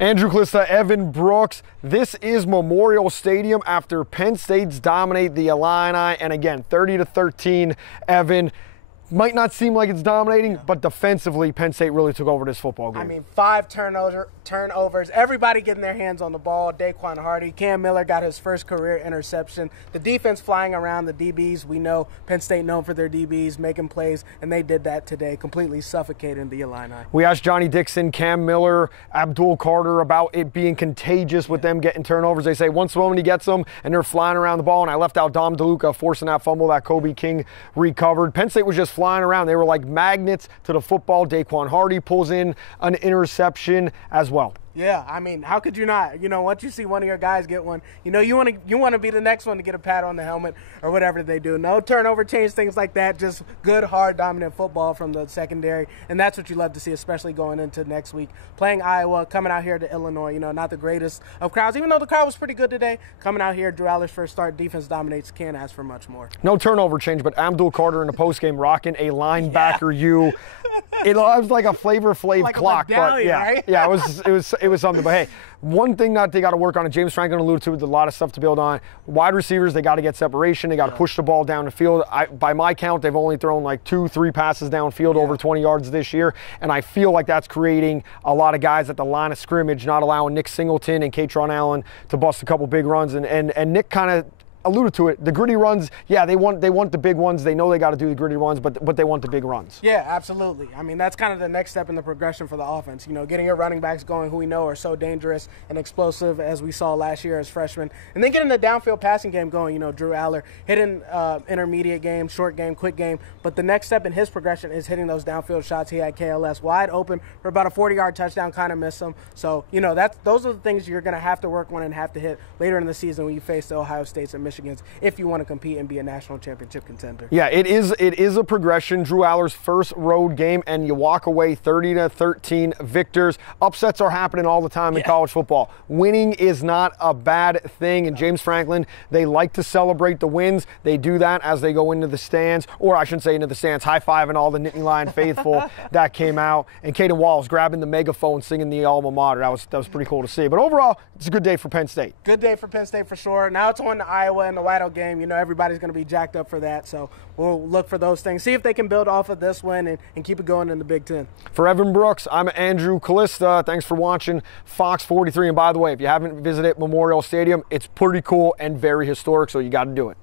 Andrew Calista, Evan Brooks. This is Memorial Stadium after Penn State's dominate the Illini, and again, 30-13. Evan, might not seem like it's dominating, but defensively, Penn State really took over this football game. I mean, 5 turnovers. Everybody getting their hands on the ball. Daquan Hardy, Cam Miller got his first career interception. The defense flying around the DBs. We know Penn State known for their DBs making plays, and they did that today, completely suffocating the Illini. We asked Johnny Dixon, Cam Miller, Abdul Carter about it being contagious with them getting turnovers. They say once somebody gets them and they're flying around the ball, and I left out Dom DeLuca forcing that fumble that Kobe King recovered. Penn State was just flying around. They were like magnets to the football. Daquan Hardy pulls in an interception as well. Yeah, I mean, how could you not? You know, once you see one of your guys get one, you know, you want to be the next one to get a pat on the helmet or whatever they do. No turnover change, things like that. Just good, hard, dominant football from the secondary, and that's what you love to see, especially going into next week. Playing Iowa, coming out here to Illinois, you know, not the greatest of crowds, even though the crowd was pretty good today. Coming out here, Drew Aller's first start, defense dominates, can't ask for much more. No turnover change, but Abdul Carter in the postgame rocking a linebacker U. It was like a Flavor Flav like clock, but yeah, right? yeah, it was something. But hey, one thing that they got to work on, and James Franklin alluded to, with a lot of stuff to build on. Wide receivers, they got to get separation. They got to push the ball down the field. By my count, they've only thrown like 2-3 passes downfield over 20 yards this year, and I feel like that's creating a lot of guys at the line of scrimmage, not allowing Nick Singleton and Katron Allen to bust a couple big runs. And Nick kind of alluded to it. The gritty runs, yeah, they want the big ones. They know they got to do the gritty runs, but they want the big runs. Yeah, absolutely. I mean, that's kind of the next step in the progression for the offense. You know, getting your running backs going, who we know are so dangerous and explosive, as we saw last year as freshmen, and then getting the downfield passing game going. You know, Drew Aller hitting intermediate game, short game, quick game, but the next step in his progression is hitting those downfield shots. He had KLS wide open for about a 40-yard touchdown, kind of missed him. So, you know, those are the things you're going to have to work on and have to hit later in the season when you face the Ohio States and Michigans, if you want to compete and be a national championship contender. Yeah, it is a progression. Drew Aller's first road game, and you walk away 30-13 victors. Upsets are happening all the time in college football. Winning is not a bad thing, and James Franklin, they like to celebrate the wins. They do that as they go into the stands, or I shouldn't say into the stands, high-fiving all the Nittany Lion faithful that came out, and Caden Wallace grabbing the megaphone, singing the alma mater. That was pretty cool to see. But overall, it's a good day for Penn State. Good day for Penn State for sure. Now it's on to Iowa and the White Oak game. You know, everybody's going to be jacked up for that, so we'll look for those things. See if they can build off of this win and keep it going in the Big Ten. For Evan Brooks, I'm Andrew Calista. Thanks for watching Fox 43. And by the way, if you haven't visited Memorial Stadium, it's pretty cool and very historic, so you got to do it.